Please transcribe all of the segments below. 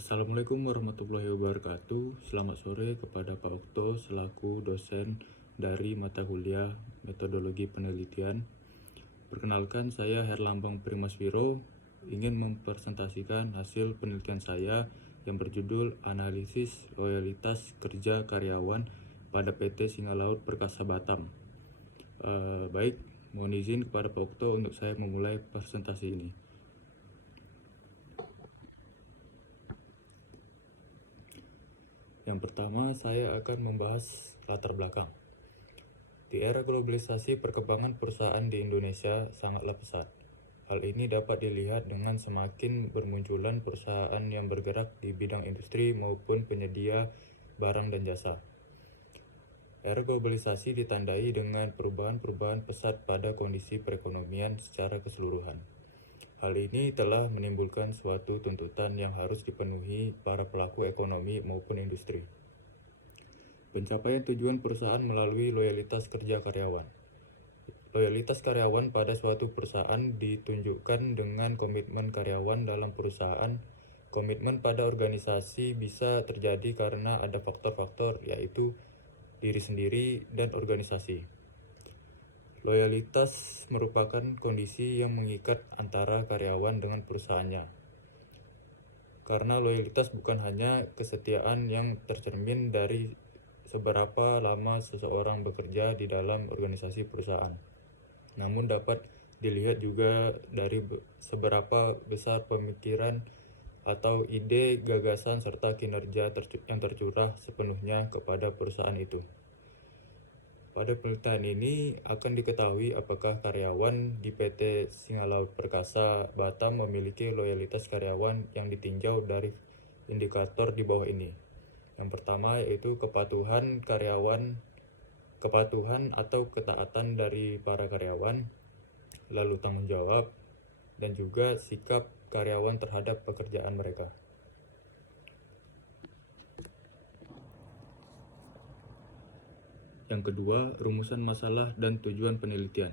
Assalamualaikum warahmatullahi wabarakatuh. Selamat sore kepada Pak Okto selaku dosen dari mata kuliah Metodologi Penelitian. Perkenalkan, saya Herlambang Primaswiro ingin mempresentasikan hasil penelitian saya yang berjudul Analisis Loyalitas Kerja Karyawan pada PT Singa Laut Perkasa Batam. Baik, mohon izin kepada Pak Okto untuk saya memulai presentasi ini. Yang pertama, saya akan membahas latar belakang. Di era globalisasi, perkembangan perusahaan di Indonesia sangatlah pesat. Hal ini dapat dilihat dengan semakin bermunculan perusahaan yang bergerak di bidang industri maupun penyedia barang dan jasa. Era globalisasi ditandai dengan perubahan-perubahan pesat pada kondisi perekonomian secara keseluruhan. Hal ini telah menimbulkan suatu tuntutan yang harus dipenuhi para pelaku ekonomi maupun industri. Pencapaian tujuan perusahaan melalui loyalitas kerja karyawan. Loyalitas karyawan pada suatu perusahaan ditunjukkan dengan komitmen karyawan dalam perusahaan. Komitmen pada organisasi bisa terjadi karena ada faktor-faktor, yaitu diri sendiri dan organisasi. Loyalitas merupakan kondisi yang mengikat antara karyawan dengan perusahaannya. Karena loyalitas bukan hanya kesetiaan yang tercermin dari seberapa lama seseorang bekerja di dalam organisasi perusahaan, namun dapat dilihat juga dari seberapa besar pemikiran atau ide, gagasan, serta kinerja yang tercurah sepenuhnya kepada perusahaan itu. Pada penelitian ini akan diketahui apakah karyawan di PT Singa Laut Perkasa Batam memiliki loyalitas karyawan yang ditinjau dari indikator di bawah ini. Yang pertama yaitu kepatuhan atau ketaatan dari para karyawan, lalu tanggung jawab, dan juga sikap karyawan terhadap pekerjaan mereka. Yang kedua, rumusan masalah dan tujuan penelitian.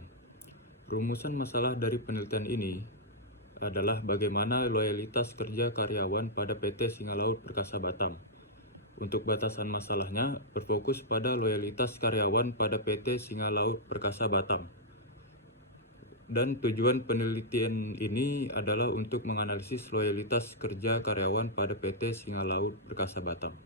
Rumusan masalah dari penelitian ini adalah bagaimana loyalitas kerja karyawan pada PT Singa Laut Perkasa Batam. Untuk batasan masalahnya berfokus pada loyalitas karyawan pada PT Singa Laut Perkasa Batam. Dan tujuan penelitian ini adalah untuk menganalisis loyalitas kerja karyawan pada PT Singa Laut Perkasa Batam.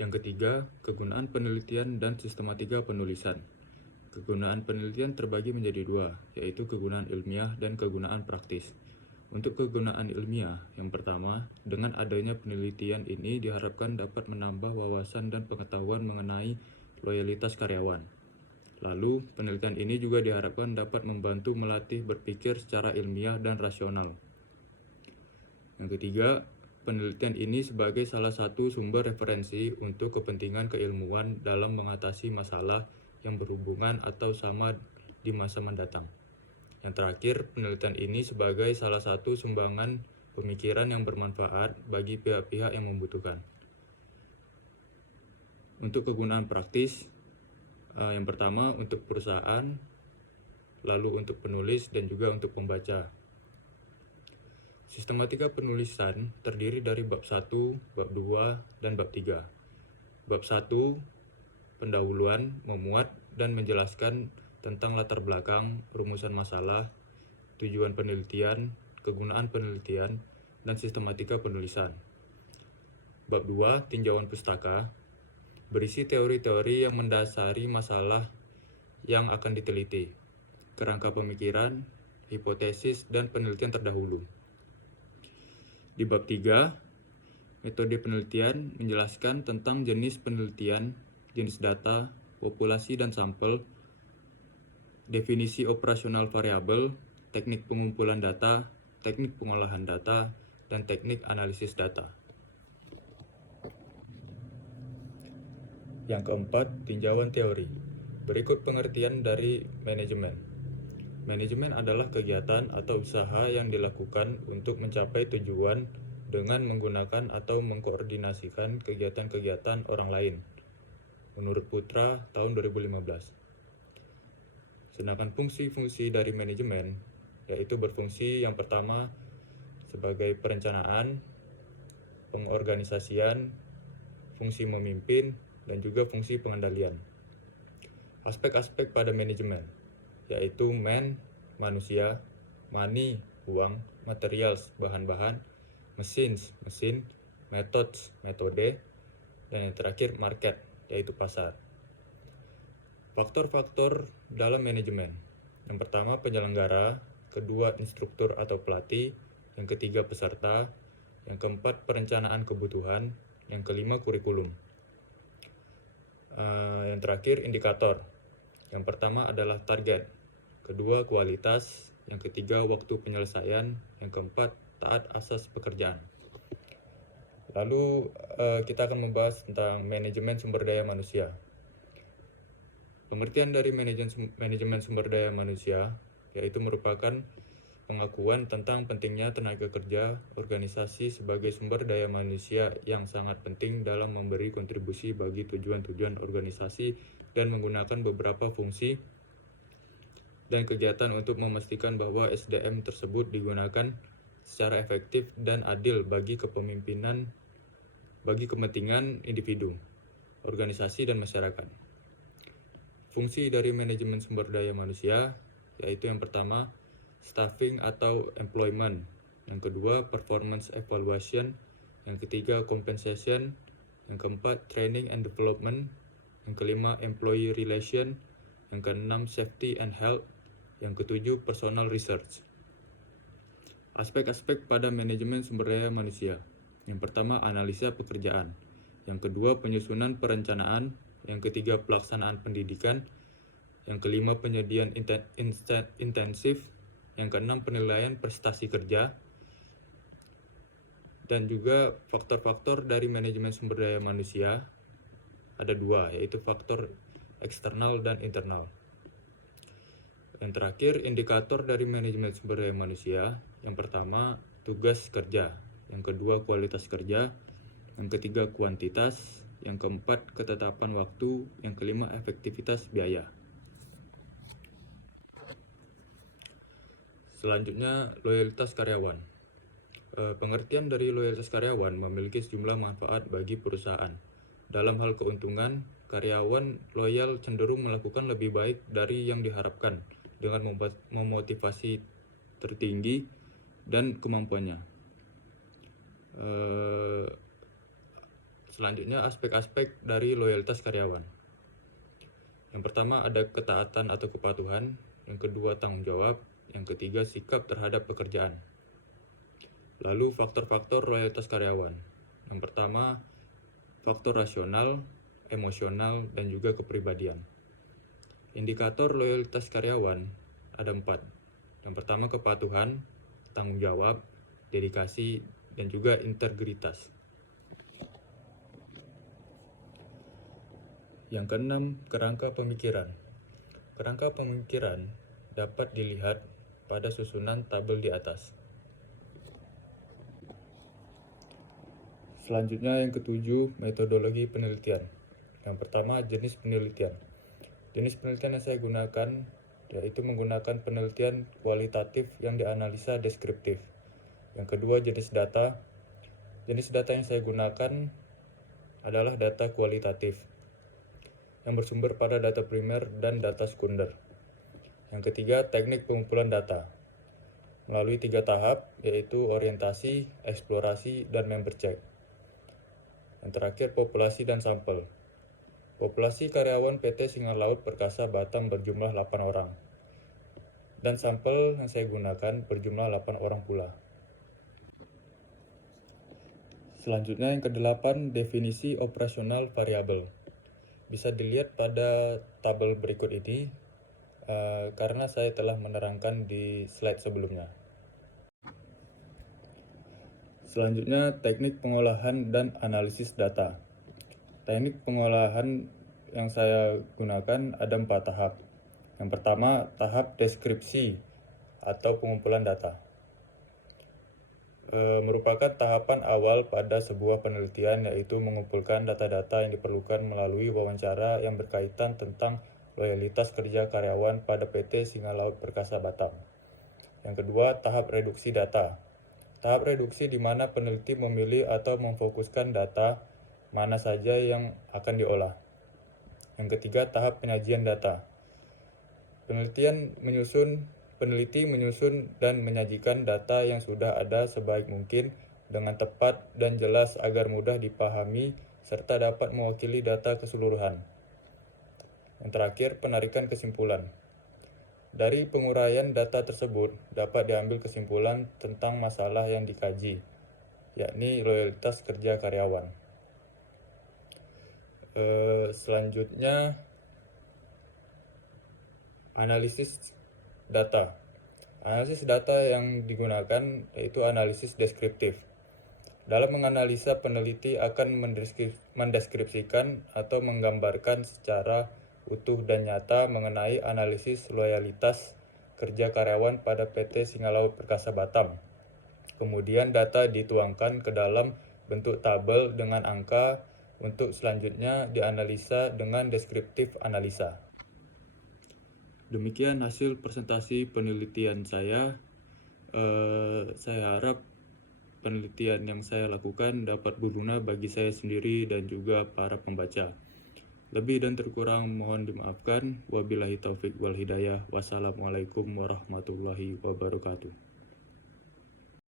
Yang ketiga, kegunaan penelitian dan sistematika penulisan. Kegunaan penelitian terbagi menjadi dua, yaitu kegunaan ilmiah dan kegunaan praktis. Untuk kegunaan ilmiah, yang pertama, dengan adanya penelitian ini diharapkan dapat menambah wawasan dan pengetahuan mengenai loyalitas karyawan. Lalu, penelitian ini juga diharapkan dapat membantu melatih berpikir secara ilmiah dan rasional. Yang ketiga, penelitian ini sebagai salah satu sumber referensi untuk kepentingan keilmuan dalam mengatasi masalah yang berhubungan atau sama di masa mendatang. Yang terakhir, penelitian ini sebagai salah satu sumbangan pemikiran yang bermanfaat bagi pihak-pihak yang membutuhkan. Untuk kegunaan praktis, yang pertama untuk perusahaan, lalu untuk penulis, dan juga untuk pembaca. Sistematika penulisan terdiri dari bab 1, bab 2, dan bab 3. Bab 1, pendahuluan, memuat dan menjelaskan tentang latar belakang, rumusan masalah, tujuan penelitian, kegunaan penelitian, dan sistematika penulisan. Bab 2, tinjauan pustaka, berisi teori-teori yang mendasari masalah yang akan diteliti, kerangka pemikiran, hipotesis, dan penelitian terdahulu. Di bab 3, metode penelitian menjelaskan tentang jenis penelitian, jenis data, populasi dan sampel, definisi operasional variabel, teknik pengumpulan data, teknik pengolahan data, dan teknik analisis data. Yang keempat, tinjauan teori. Berikut pengertian dari manajemen. Manajemen adalah kegiatan atau usaha yang dilakukan untuk mencapai tujuan dengan menggunakan atau mengkoordinasikan kegiatan-kegiatan orang lain. Menurut Putra tahun 2015. Sedangkan fungsi-fungsi dari manajemen yaitu berfungsi yang pertama sebagai perencanaan, pengorganisasian, fungsi memimpin, dan juga fungsi pengendalian. Aspek-aspek pada manajemen, yaitu man, manusia, money, uang, materials, bahan-bahan, machines, mesin, methods, metode, dan yang terakhir market, yaitu pasar. Faktor-faktor dalam manajemen. Yang pertama penyelenggara, kedua instruktur atau pelatih, yang ketiga peserta, yang keempat perencanaan kebutuhan, yang kelima kurikulum. Yang terakhir indikator. Yang pertama adalah target, kedua kualitas, yang ketiga waktu penyelesaian, yang keempat taat asas pekerjaan. Lalu kita akan membahas tentang manajemen sumber daya manusia. Pengertian dari manajemen sumber daya manusia yaitu merupakan pengakuan tentang pentingnya tenaga kerja organisasi sebagai sumber daya manusia yang sangat penting dalam memberi kontribusi bagi tujuan-tujuan organisasi dan menggunakan beberapa fungsi dan kegiatan untuk memastikan bahwa SDM tersebut digunakan secara efektif dan adil bagi kepentingan individu, organisasi, dan masyarakat. Fungsi dari manajemen sumber daya manusia yaitu yang pertama staffing atau employment, yang kedua performance evaluation, yang ketiga compensation, yang keempat training and development, yang kelima employee relation, yang keenam safety and health, yang ketujuh personal research. Aspek-aspek pada manajemen sumber daya manusia. Yang pertama analisa pekerjaan, yang kedua penyusunan perencanaan, yang ketiga pelaksanaan pendidikan, yang kelima penyediaan intensif, yang keenam penilaian prestasi kerja, dan juga faktor-faktor dari manajemen sumber daya manusia ada dua, yaitu faktor eksternal dan internal. Yang terakhir indikator dari manajemen sumber daya manusia, yang pertama tugas kerja, yang kedua kualitas kerja, yang ketiga kuantitas, yang keempat ketetapan waktu, yang kelima efektivitas biaya. Selanjutnya loyalitas karyawan. Pengertian dari loyalitas karyawan memiliki sejumlah manfaat bagi perusahaan. Dalam hal keuntungan, karyawan loyal cenderung melakukan lebih baik dari yang diharapkan dengan memotivasi tertinggi dan kemampuannya. Selanjutnya aspek-aspek dari loyalitas karyawan. Yang pertama ada ketaatan atau kepatuhan, yang kedua tanggung jawab, yang ketiga sikap terhadap pekerjaan. Lalu faktor-faktor loyalitas karyawan. Yang pertama faktor rasional, emosional, dan juga kepribadian. Indikator loyalitas karyawan ada 4. Yang pertama kepatuhan, tanggung jawab, dedikasi, dan juga integritas. Yang keenam, kerangka pemikiran. Kerangka pemikiran dapat dilihat pada susunan tabel di atas. Selanjutnya yang ketujuh, metodologi penelitian. Yang pertama, jenis penelitian. Jenis penelitian yang saya gunakan yaitu menggunakan penelitian kualitatif yang dianalisa deskriptif. Yang kedua, jenis data. Jenis data yang saya gunakan adalah data kualitatif yang bersumber pada data primer dan data sekunder. Yang ketiga, teknik pengumpulan data melalui 3 tahap, yaitu orientasi, eksplorasi, dan member check. Yang terakhir, populasi dan sampel. Populasi karyawan PT Singa Laut Perkasa Batam berjumlah 8 orang. Dan sampel yang saya gunakan berjumlah 8 orang pula. Selanjutnya yang ke-8, definisi operasional variabel. Bisa dilihat pada tabel berikut ini karena saya telah menerangkan di slide sebelumnya. Selanjutnya teknik pengolahan dan analisis data. Teknik pengolahan yang saya gunakan ada 4 tahap. Yang pertama, tahap deskripsi atau pengumpulan data. Merupakan tahapan awal pada sebuah penelitian, yaitu mengumpulkan data-data yang diperlukan melalui wawancara yang berkaitan tentang loyalitas kerja karyawan pada PT Singa Laut Perkasa Batam. Yang kedua, tahap reduksi data. Tahap reduksi di mana peneliti memilih atau memfokuskan data mana saja yang akan diolah. Yang ketiga, tahap penyajian data. Peneliti menyusun dan menyajikan data yang sudah ada sebaik mungkin dengan tepat dan jelas agar mudah dipahami serta dapat mewakili data keseluruhan. Yang terakhir, penarikan kesimpulan. Dari penguraian data tersebut dapat diambil kesimpulan tentang masalah yang dikaji, yakni loyalitas kerja karyawan. Selanjutnya, analisis data. Analisis data yang digunakan yaitu analisis deskriptif. Dalam menganalisa, peneliti akan mendeskripsikan atau menggambarkan secara utuh dan nyata mengenai analisis loyalitas kerja karyawan pada PT Singalaut Perkasa Batam. Kemudian data dituangkan ke dalam bentuk tabel dengan angka untuk selanjutnya dianalisa dengan deskriptif analisa. Demikian hasil presentasi penelitian saya. Saya harap penelitian yang saya lakukan dapat berguna bagi saya sendiri dan juga para pembaca. Lebih dan terkurang mohon dimaafkan. Wabillahi taufik wal hidayah. Wassalamualaikum warahmatullahi wabarakatuh.